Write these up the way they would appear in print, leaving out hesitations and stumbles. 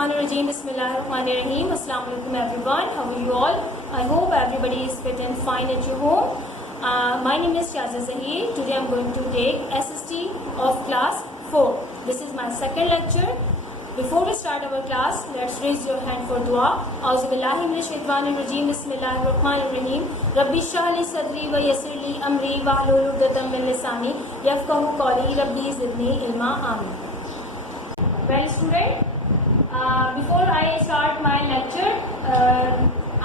Minash-Shaytanir-Rajeem. Bismillahir-Rahmanir-Rahim. Assalamu alaikum everyone. How are you all? I hope everybody is fit and fine at your home. My name is Shaza Zahir. Today I am going to take SST of class 4. This is my second lecture. Before we start our class, let's raise your hand for dua. A'udhu billahi minash shaitanir rajeem. Bismillahir rahmanir rahim. Rabbi shrah li sadri wa yassir li amri wahlul 'uqdatam min lisani yafqahu qawli. Rabbi zidni ilma. Amin. Well, student, before I start my lecture, I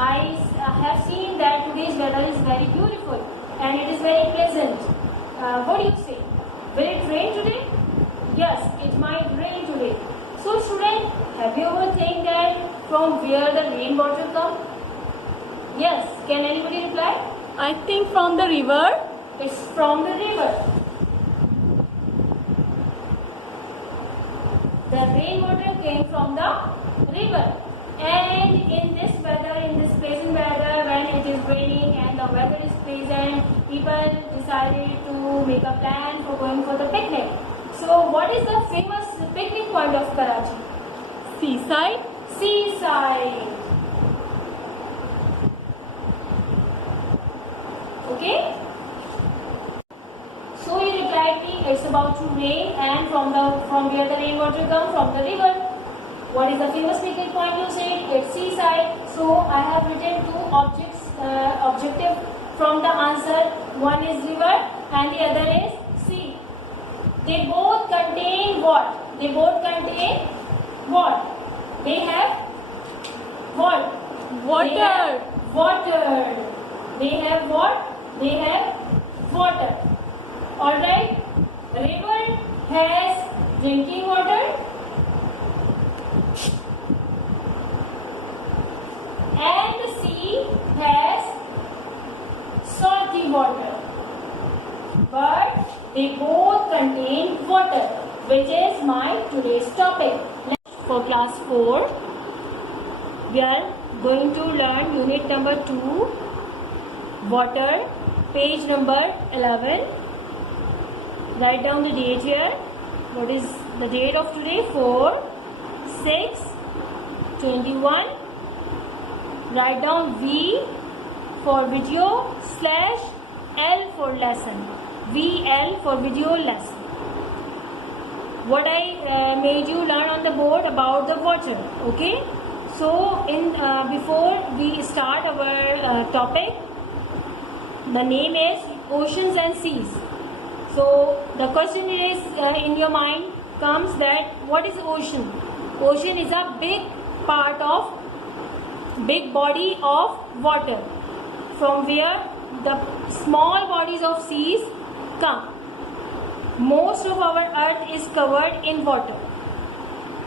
have seen that today's weather is very beautiful and it is very pleasant. What do you say? Will it rain today? Yes, it might rain today. So student, have you ever think that from where the rainwater come? Yes, can anybody reply? I think from the river. It's from the river. The rainwater came from the river. And in this weather, in this pleasant weather, when it is raining and the weather is pleasant, people decided to make a plan for going for the picnic. So what is the famous picnic point of Karachi? Seaside. Seaside. Okay? So you replied me, it's about to rain, and from where the rainwater comes? From the river. What is the famous picnic point? You said it's seaside. So I have written two objective from the answer. One is river and the other is sea. They both contain what? They both contain what? They have what? Water. They have water. They have what? They have water. Alright. River has drinking water. And the sea has salty water. But they both contain water, which is my today's topic. For class 4, we are going to learn unit number 2, water, page number 11. Write down the date here. What is the date of today? 4/6/21. Write down V for video / L for lesson. VL for video lesson. What I made you learn on the board about the water. Okay. So before we start our topic, the name is oceans and seas. So the question is in your mind comes that what is ocean? Ocean is a big body of water from where the small bodies of seas come. Most of our earth is covered in water.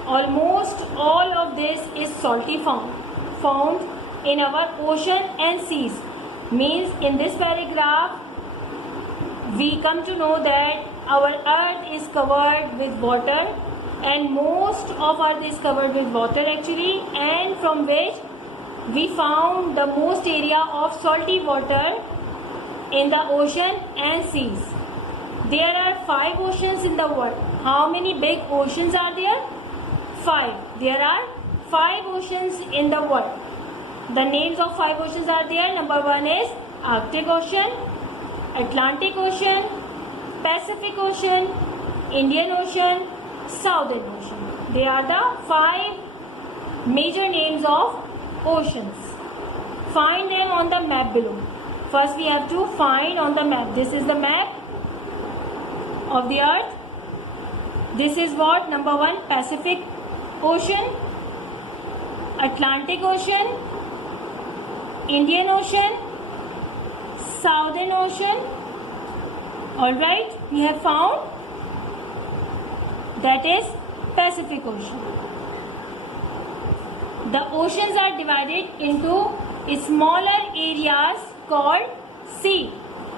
Almost all of this is salty found in our ocean and seas. Means in this paragraph we come to know that our earth is covered with water, and most of earth is covered with water actually, and from which we found the most area of salty water in the ocean and seas. There are 5 oceans in the world. How many big oceans are there? 5. There are 5 oceans in the world. The names of 5 oceans are there. Number 1 is Arctic Ocean, Atlantic Ocean, Pacific Ocean, Indian Ocean, Southern Ocean. They are the 5 major names of oceans. Find them on the map below. First we have to find on the map. This is the map of the earth. This is what? Number 1, Pacific Ocean, Atlantic Ocean, Indian Ocean, Southern Ocean. Alright, we have found that is Pacific Ocean. The oceans are divided into smaller areas called sea.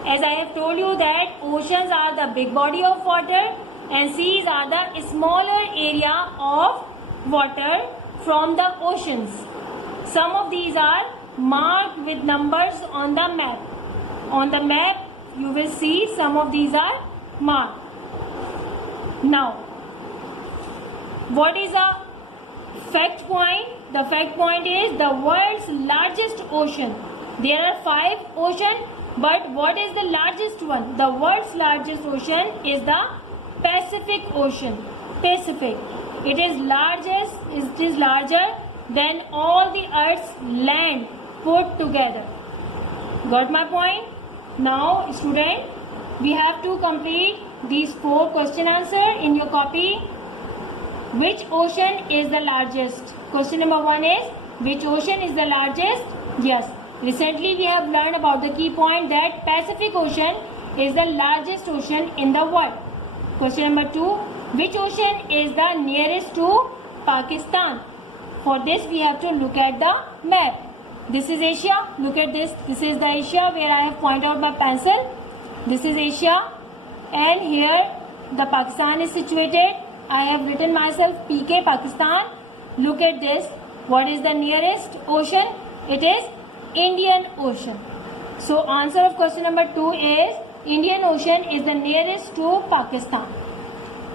As I have told you that oceans are the big body of water and seas are the smaller area of water from the oceans. Some of these are marked with numbers on the map. On the map you will see some of these are marked. Now, what is a fact point. The fact point is the world's largest ocean. There are 5 oceans, but what is the largest one? The world's largest ocean is the Pacific Ocean. Pacific. It is larger than all the Earth's land put together. Got my point? Now, student, we have to complete these 4 question answer in your copy. Which ocean is the largest? Question number 1 is, which ocean is the largest? Yes. Recently we have learned about the key point that Pacific Ocean is the largest ocean in the world. Question number 2, which ocean is the nearest to Pakistan? For this we have to look at the map. This is Asia. Look at this. This is the Asia where I have pointed out my pencil. This is Asia, and here the Pakistan is situated. I have written myself PK Pakistan. Look at this. What is the nearest ocean? It is Indian Ocean. So answer of question number 2 is Indian Ocean is the nearest to Pakistan.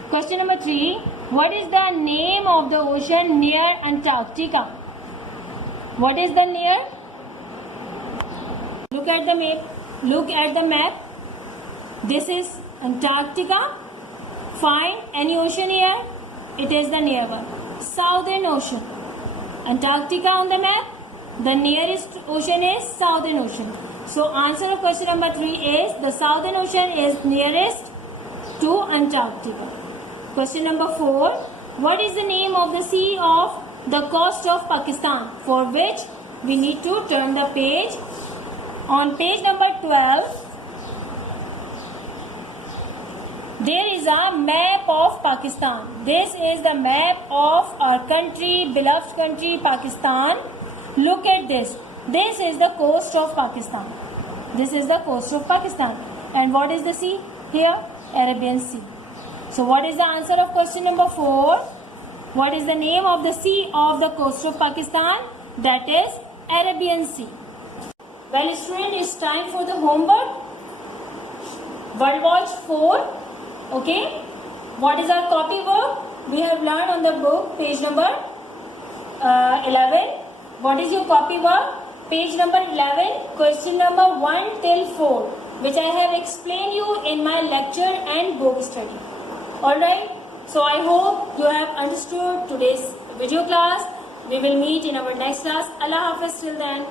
Question number 3. What is the name of the ocean near Antarctica? What is the near? Look at the map. Look at the map. This is Antarctica. Find any ocean here. It is the near one. Southern Ocean. Antarctica on the map. The nearest ocean is Southern Ocean. So answer of question number 3 is the Southern Ocean is nearest to Antarctica. Question number 4. What is the name of the sea of the coast of Pakistan? For which we need to turn the page. On page number 12, there is a map of Pakistan. This is the map of our country, beloved country, Pakistan. Look at this. This is the coast of Pakistan. This is the coast of Pakistan. And what is the sea? Here, Arabian Sea. So what is the answer of question number 4? What is the name of the sea of the coast of Pakistan? That is Arabian Sea. Well, student, it's time for the homework. World Watch 4. Okay. What is our copy work? We have learned on the book, page number 11. What is your copy work? Page number 11, question number 1 till 4, which I have explained you in my lecture and book study. Alright, so I hope you have understood today's video class. We will meet in our next class. Allah Hafiz till then.